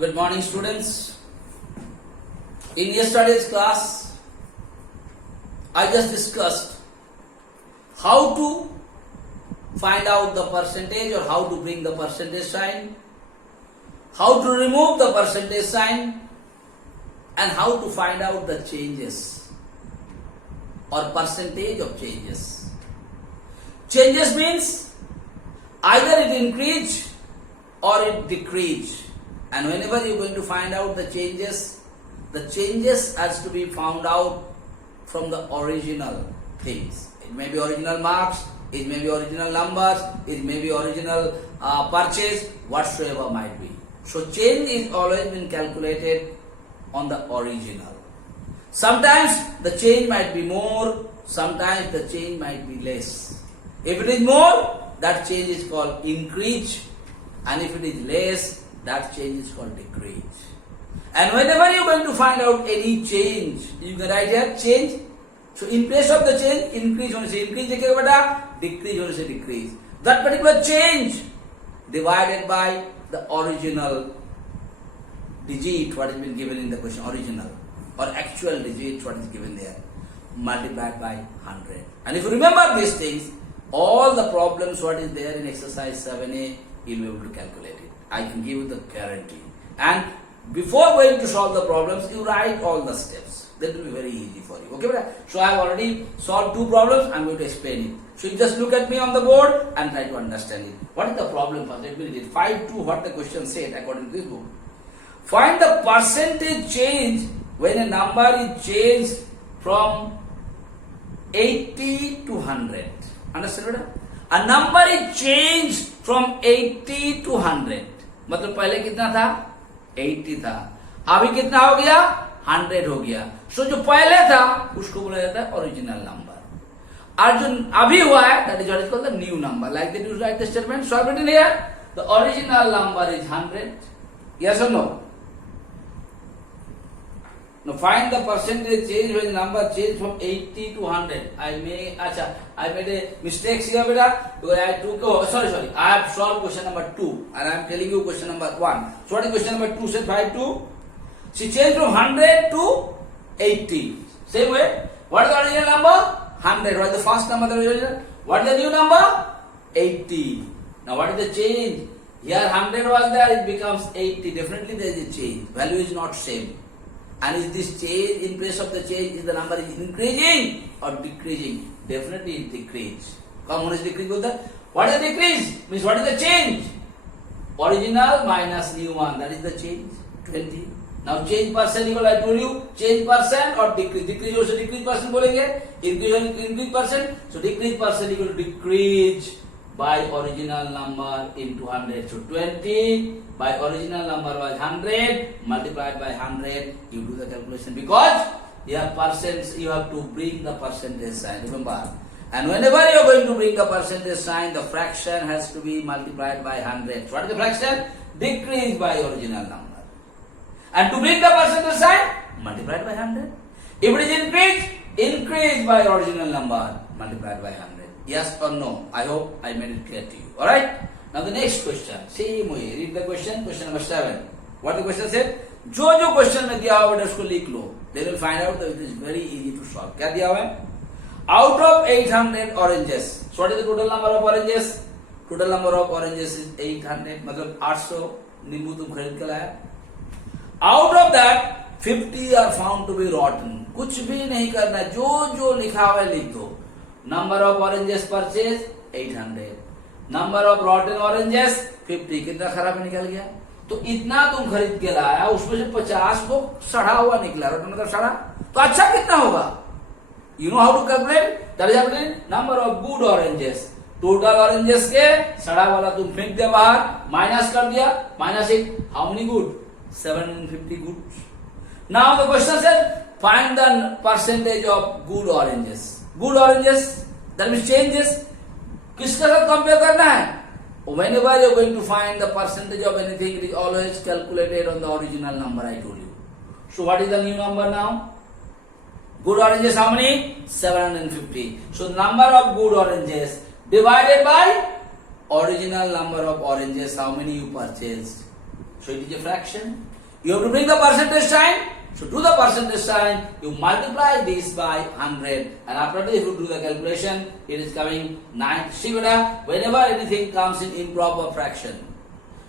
Good morning, students. In yesterday's class, I just discussed how to find out the percentage or how to bring the percentage sign, how to remove the percentage sign, and how to find out the changes or percentage of changes. Changes means either it increase or it decrease. And whenever you're going to find out the changes has to be found out from the original things. It may be original marks, it may be original numbers, it may be original purchase, whatsoever might be. So change is always been calculated on the original. Sometimes the change might be more, sometimes the change might be less. If it is more, that change is called increase, and if it is less, that change is called decrease. And whenever you are going to find out any change, you can write here change. So in place of the change, increase होने से increase लिखेगा बेटा, decrease होने से decrease. That particular change divided by the original digit what has been given in the question, original or actual digit what is given there, multiplied by 100. And if you remember these things, all the problems what is there in exercise 7a, you will be able to calculate it. I can give you the guarantee. And before going to solve the problems, you write all the steps. That will be very easy for you. Okay, brother? So I have already solved two problems. I am going to explain it. So you just look at me on the board and try to understand it. What is the problem first? Let me read it. 5-2, what the question said according to this book. Find the percentage change when a number is changed from 80 to 100. Understand, brother? A number is changed from 80 to 100. मतलब पहले कितना था 80 था, अभी कितना हो गया 100 हो गया. सो जो पहले था उसको बोला जाता है ओरिजिनल नंबर, और जो अभी हुआ है that is what is called the new number. Like that you right the statement. So I written here the original number is 100. Yes or no? Now find the percentage change when number change from 80 to 100. I made a mistake here, beta. I took sorry. I have solved question number 2, and I am telling you question number 1. So what is question number 2? Said 5-2. She changed from 100 to 80. Same way. What is the original number? 100. What is the first number? The original. What is the new number? 80. Now what is the change? Here 100 was there. It becomes 80. Definitely there is a change. Value is not same. And is this change, in place of the change, is the number is increasing or decreasing? Definitely it decrease. Come on, is decrease बोलता है. What is decrease? Means what is the change? Original minus new one. That is the change. 20. Now change percent equal, I told you, change percent or decrease. Decrease also decrease percent बोलेंगे. Increase percent. So decrease percent equal to decrease by original number into 100. So 20 by original number was 100 multiplied by 100. You do the calculation because here percents you have to bring the percentage sign. Remember, and whenever you are going to bring the percentage sign, the fraction has to be multiplied by 100. So what is the fraction? Decrease by original number. And to bring the percentage sign, multiplied by 100. If it is increase by original number multiplied by 100. Yes or no? I hope I made it clear to you. Alright? Now the next question. Same way. Read the question. Question number 7. What the question said? जो question में दिया हुआ है उसको लिख लो. They will find out that it is very easy to solve. क्या दिया हुआ है? Out of 800 oranges. So what is the total number of oranges? Total number of oranges is 800. मतलब 800 नींबू तुम खरीद के लाया. Out of that 50 are found to be rotten. कुछ भी नहीं करना. जो लिखा हुआ है लिख दो. Number of oranges purchased 800. Number of rotten oranges 50. कितना खराब निकल गया? तो इतना तुम खरीद के लाया, उसमें से 50 को सड़ा हुआ निकला. रोटन मतलब सड़ा, तो अच्छा कितना होगा? You know how to calculate? That is happening. Number of good oranges. Total oranges के सड़ा वाला तुम फेंक दिया बाहर, माइनस कर दिया, -8. How many good? 750 goods. Now the question said find the percentage of good oranges. Good oranges, that means changes. किसके साथ कंपेयर करना है? Whenever you are going to find the percentage of anything, it is always calculated on the original number I told you. So what is the new number now? Good oranges how many? 750. So number of good oranges divided by original number of oranges, how many you purchased? So it is a fraction. You have to bring the percentage sign. So do the percentage sign, you multiply this by 100, and after that if you do the calculation, it is coming 9. See beta, whenever anything comes in improper fraction,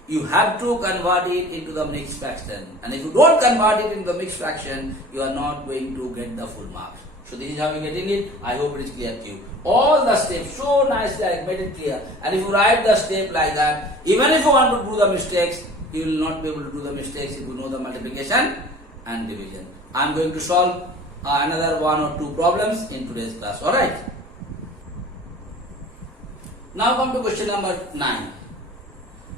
you have to convert it into the mixed fraction. And if you don't convert it into the mixed fraction, you are not going to get the full marks. So this is how we are getting it. I hope it is clear to you. All the steps so nicely I made it clear. And if you write the step like that, even if you want to do the mistakes, you will not be able to do the mistakes if you know the multiplication and division. I am going to solve another 1 or 2 problems in today's class. Alright. Now come to question number 9.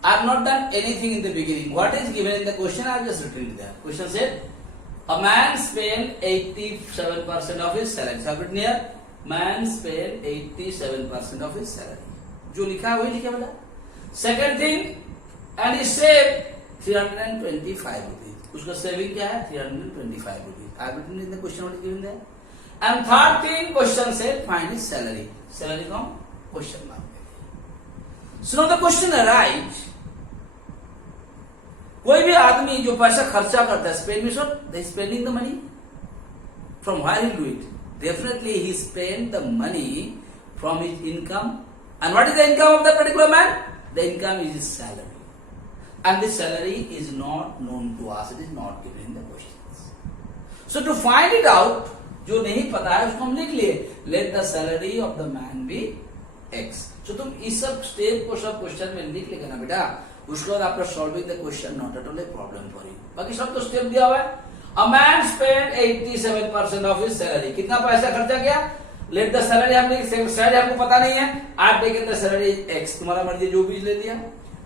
I have not done anything in the beginning. What is given in the question, I have just written it there. Question said, a man spent 87% of his salary. So I have written here, man spent 87% of his salary. जो लिखा है वही लिखा बेटा. Second thing, and he saved 325 rupees. उसका saving क्या है? 325 rupees. I have written in the question what is given there. And third thing, question said, find his salary. Salary को question mark. So now the question arises. कोई भी आदमी जो पैसा खर्चा करता है, spend means what? They spending the money. From where he do it? Definitely he spend the money from his income. And what is the income of that particular man? The income is his salary. And this salary is not known to us. It is not given in the questions. So to find it out, जो नहीं पता है उसको हम लिख लिए. Let the salary of the man be X. So तुम इस सब स्टेप को सब क्वेश्चन में लिख लेगा ना बेटा. उसके बाद आपका solving the question not at all a problem for you. बाकी सब तो स्टेप दिया हुआ है. A man spend 87% of his salary. कितना पैसा खर्चा किया? लेट द सैलरी हम लिख, सैलरी हमको पता नहीं है. आप टेकन द सैलरी एक्स, तुम्हारा मर्जी जो भी ले दिया.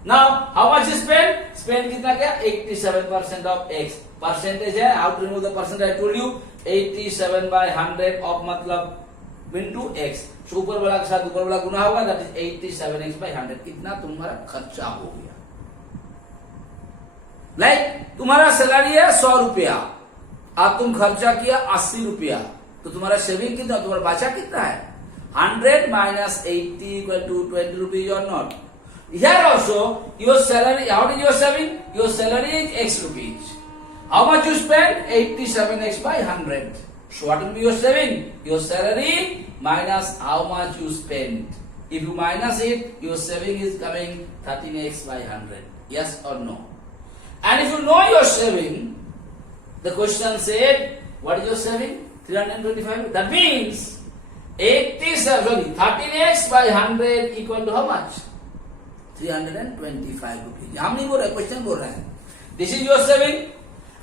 Now how much spend? Spend कितना किया? 87% ऑफ एक्स. परसेंटेज है, how to remove the percentage I told you. 87 by 100 of मतलब इनटू एक्स. सो ऊपर वाला के साथ ऊपर वाला गुना होगा, दैट इज 87x by 100. कितना तुम्हारा खर्चा हो गया? लाइक तुम्हारा सैलरी है 100 रुपया, अब तुम खर्चा किया 80 रुपया, तो तुम्हारा सेविंग कितना, तुम्हारा बचा कितना है? 100 minus 80 equal to 20 rupees or not? Here also your salary, how is your saving? Your salary is X rupees. How much you spend? 87x by 100. So what will be your saving? Your salary minus how much you spend. If you minus it, your saving is coming 13x by 100. Yes or no? And if you know your saving, the question said, what is your saving? 325. That means 13x by 100 equal to how much? 325 rupees. हम नहीं बोल रहे, question बोल रहे हैं. This is your saving.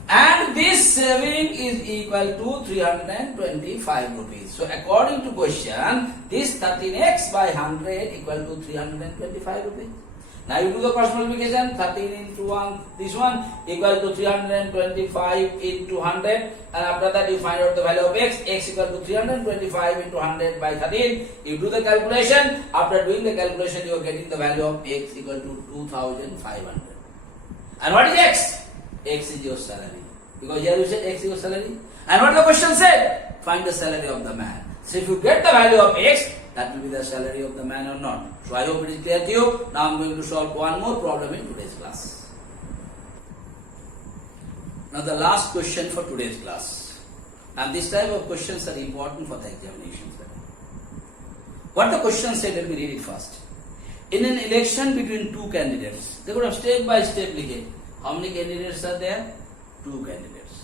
And this saving is equal to 325 rupees. So according to question, this 13x by 100 equal to 325 rupees. Now you do the cross multiplication. 13 into 1, this one equal to 325 into 100. And after that you find out the value of x. X equal to 325 into 100 by 13. You do the calculation. After doing the calculation, you are getting the value of x equal to 2500. And what is x? X is your salary. Because here you said x is your salary. And what the question said? Find the salary of the man. So if you get the value of x, that will be the salary of the man or not. So I hope it is clear to you. Now I am going to solve one more problem in today's class. Now the last question for today's class. And this type of questions are important for the examinations. What the question said, let me read it first. In an election between two candidates, they could have step by step लिखे. How many candidates are there? 2 candidates.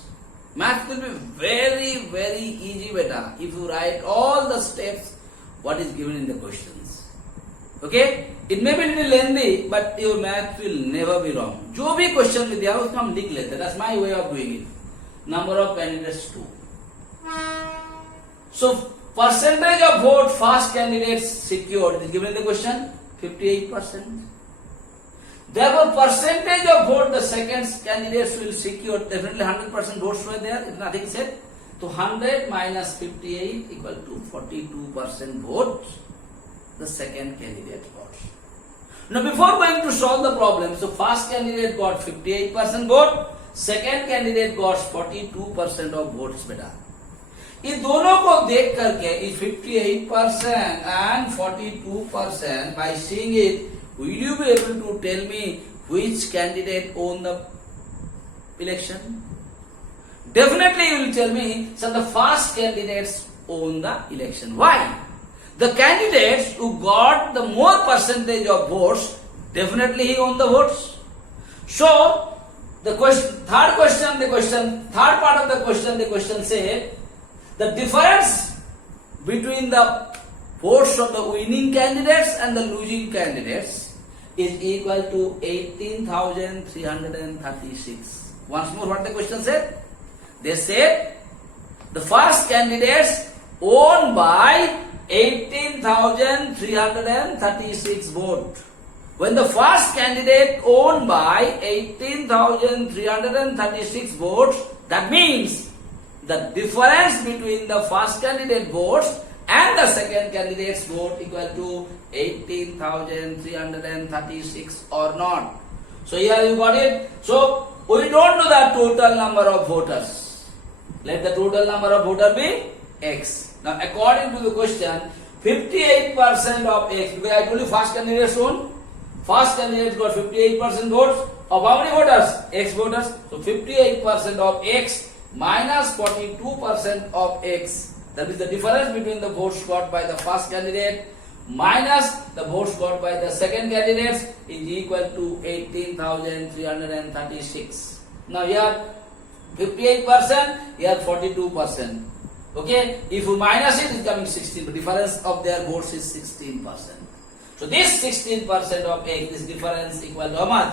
Math will be very, very easy beta if you write all the steps what is given in the questions. Okay? It may be a little lengthy, but your math will never be wrong. जो भी question में दिया उसको हम लिख लेते हैं. That's my way of doing it. Number of candidates 2. So percentage of vote first candidates secured is given in the question 58%. Therefore, percentage of vote the second candidates will secure, definitely 100% votes were there, if nothing said. So 100 minus 58 equal to 42% votes the second candidate got. Now before going to solve the problem, so first candidate got 58% vote, second candidate got 42% of votes beta. इन दोनों को देख करके इस 58% and 42% by seeing it, will you be able to tell me which candidate won the election? Definitely you will tell me, so the first candidates won the election. Why? The candidates who got the more percentage of votes, definitely he won the votes. So, the third part of the question said, the difference between the votes of the winning candidates and the losing candidates is equal to 18,336. Once more, what the question said? They said the first candidates won by 18,336 votes. When the first candidate won by 18,336 votes, that means the difference between the first candidate votes and the second candidate's vote equal to 18,336 or not. So here you got it. So we don't know the total number of voters. Let the total number of voters be X. Now according to the question, 58% of X, because I told you first candidate won. First candidate got 58% votes. Of how many voters? X voters. So 58% of X minus 42% of X. That is the difference between the votes got by the first candidate minus the votes got by the second candidate is equal to 18,336. Now here 58%, here 42%. Okay, if you minus it, it's coming 16. The difference of their votes is 16%. So this 16% of X, this difference equal to how much?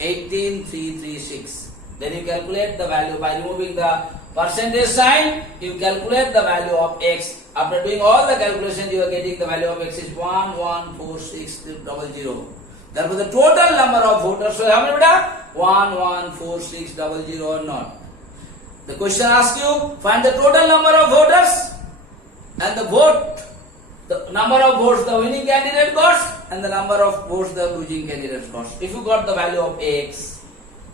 18,336. Then you calculate the value by removing the percentage sign. You calculate the value of X. After doing all the calculations, you are getting the value of X is 114600. Therefore, the total number of voters, so how many beta? 114600 or not. The question asks you, find the total number of voters and the number of votes the winning candidate got and the number of votes the losing candidate got. If you got the value of X,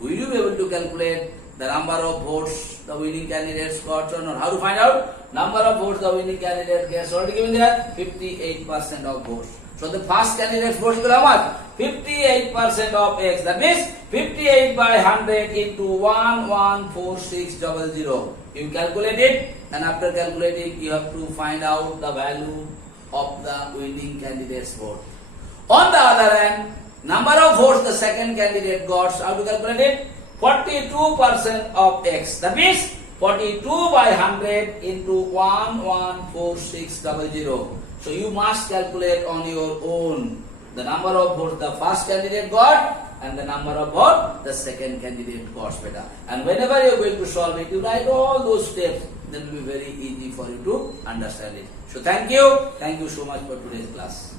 will you be able to calculate the number of votes the winning candidates got or not? How to find out? Number of votes the winning candidate gets already given there, 58% of votes. So the first candidate's votes will how much? 58% of X. That means 58 by 100 into 114600. You calculate it, and after calculating, you have to find out the value of the winning candidate's vote. On the other hand, number of votes the second candidate got, how to calculate it? 42% of X. That means 42 by 100 into 114600. So you must calculate on your own the number of votes the first candidate got and the number of votes the second candidate got better. And whenever you are going to solve it, you write all those steps. Then it will be very easy for you to understand it. So thank you so much for today's class.